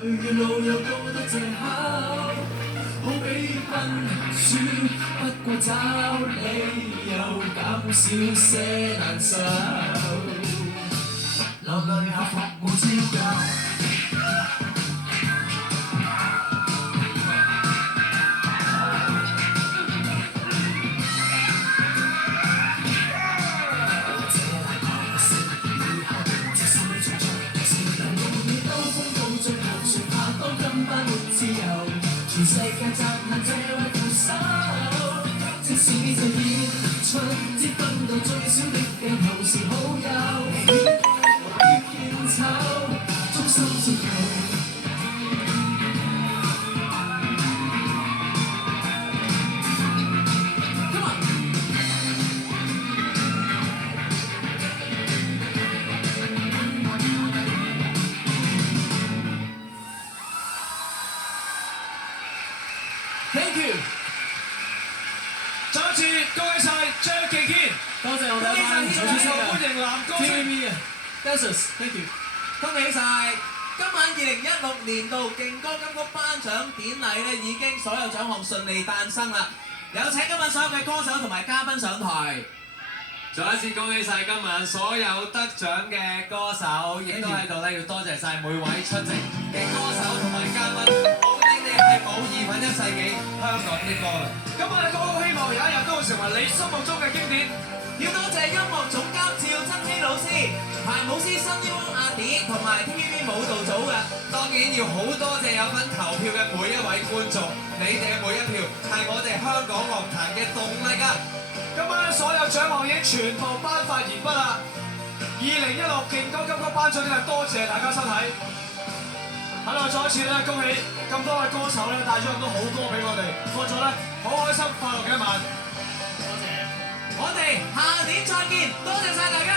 去嘅路有多得藉口，好比奔輸，不過找理由減少些難受，流淚下服務之夠。全世界讚嘆這位副手，即使這演出只分到最少的鏡頭是好友，別獻醜，衷心接受。Come on！ Thank you， 再一次恭喜晒張敬軒，多謝我哋一班早出聲嘅歡迎男歌星 TVB 嘅 Dancers，Thank you， 恭喜晒！今晚2016年度勁歌金曲頒獎典禮咧，已經所有獎項順利誕生啦！有請今晚所有嘅歌手同埋嘉賓上台。再一次恭喜晒今晚所有得獎嘅歌手，亦都喺度咧要多謝晒每位出席嘅歌手同埋嘉賓，冇你哋係冇2分1世紀香港啲歌啦。今晚嘅歌曲希望有一日都會成為你心目中嘅經典。要多謝音樂總監趙增熹老師、排舞師新汪阿 D 同埋 TVB 舞蹈組嘅。當然要好多謝有份投票嘅每一位觀眾，你哋嘅每一票係我哋香港樂壇嘅動力啊！今晚所有獎項已經全部頒發完畢啦。2016勁歌金曲頒獎典禮，多謝大家收睇。喺度再一次咧，恭喜咁多位歌手咧帶咗咁多好歌俾我哋，過咗咧好開心快樂嘅一晚。我哋下年再見，多謝晒大家。